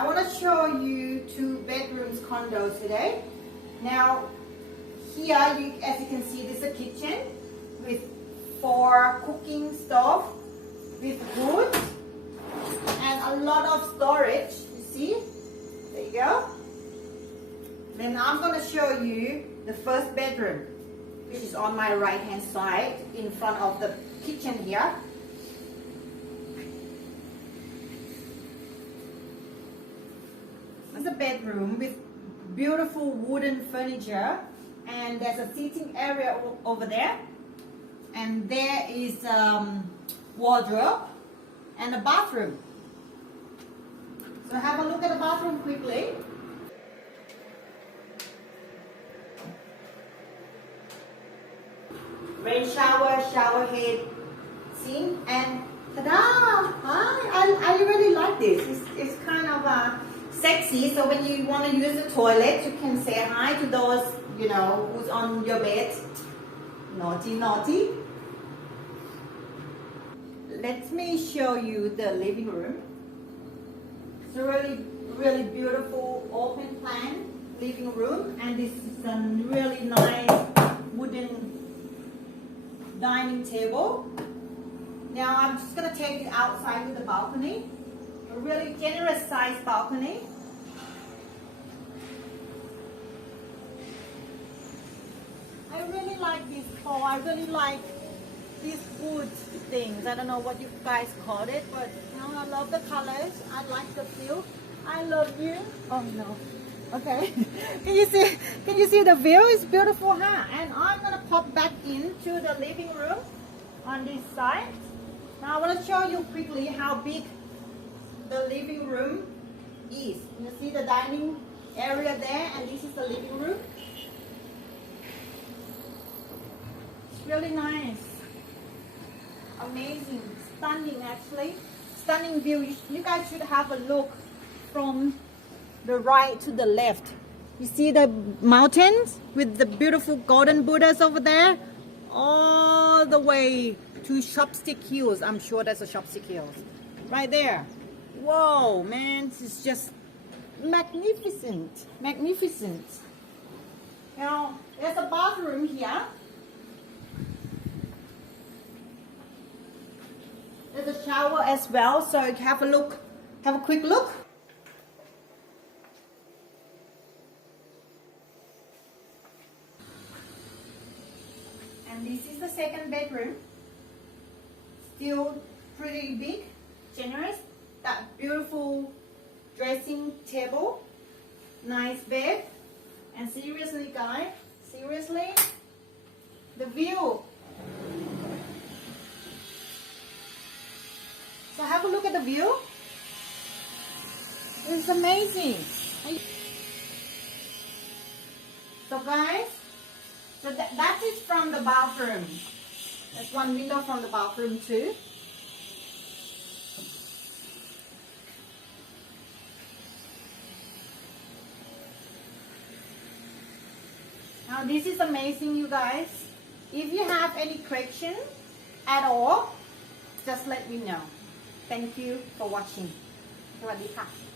I want to show you 2 bedrooms condo today. Now, here, as you can see, this is a kitchen with 4 cooking stove with wood and a lot of storage. You see? There you go. Then I'm going to show you the 1st bedroom, which is on my right hand side in front of the kitchen here. It's a bedroom with beautiful wooden furniture, and there's a seating area over there, and there is wardrobe and a bathroom. So have a look at the bathroom quickly. Rain shower, shower head, sink, and ta-da! Hi! I really like this. It's kind of sexy, so when you want to use the toilet, you can say hi to those, who's on your bed. Naughty, naughty. Let me show you the living room. It's a really, really beautiful open plan living room, and this is a really nice wooden dining table. Now I'm just going to take it outside to the balcony. A really generous sized balcony. I really like this Khao. I really like these wood things. I don't know what you guys call it, but I love the colors. I like the feel. I love you. Oh no. Okay. Can you see the view? It's beautiful, huh? And I'm gonna pop back into the living room on this side. Now I want to show you quickly how big the living room is. You see the dining area there, and this is the living room. It's really nice. Amazing. Stunning, actually. Stunning view. You guys should have a look from the right to the left. You see the mountains with the beautiful golden Buddhas over there? All the way to Chopstick Hills. I'm sure that's a Chopstick Hills. Right there. Whoa, man. This is just magnificent. Magnificent. Now, there's a bathroom here. There's a shower as well, so have a quick look. And this is the 2nd bedroom. Still pretty big, generous. That beautiful dressing table, nice bed. And seriously guys, seriously, the view. So have a look at the view. It's amazing. So guys, so that is from the bathroom. There's one window from the bathroom too. Now this is amazing, you guys. If you have any question at all, just let me know. Thank you for watching. สวัสดีค่ะ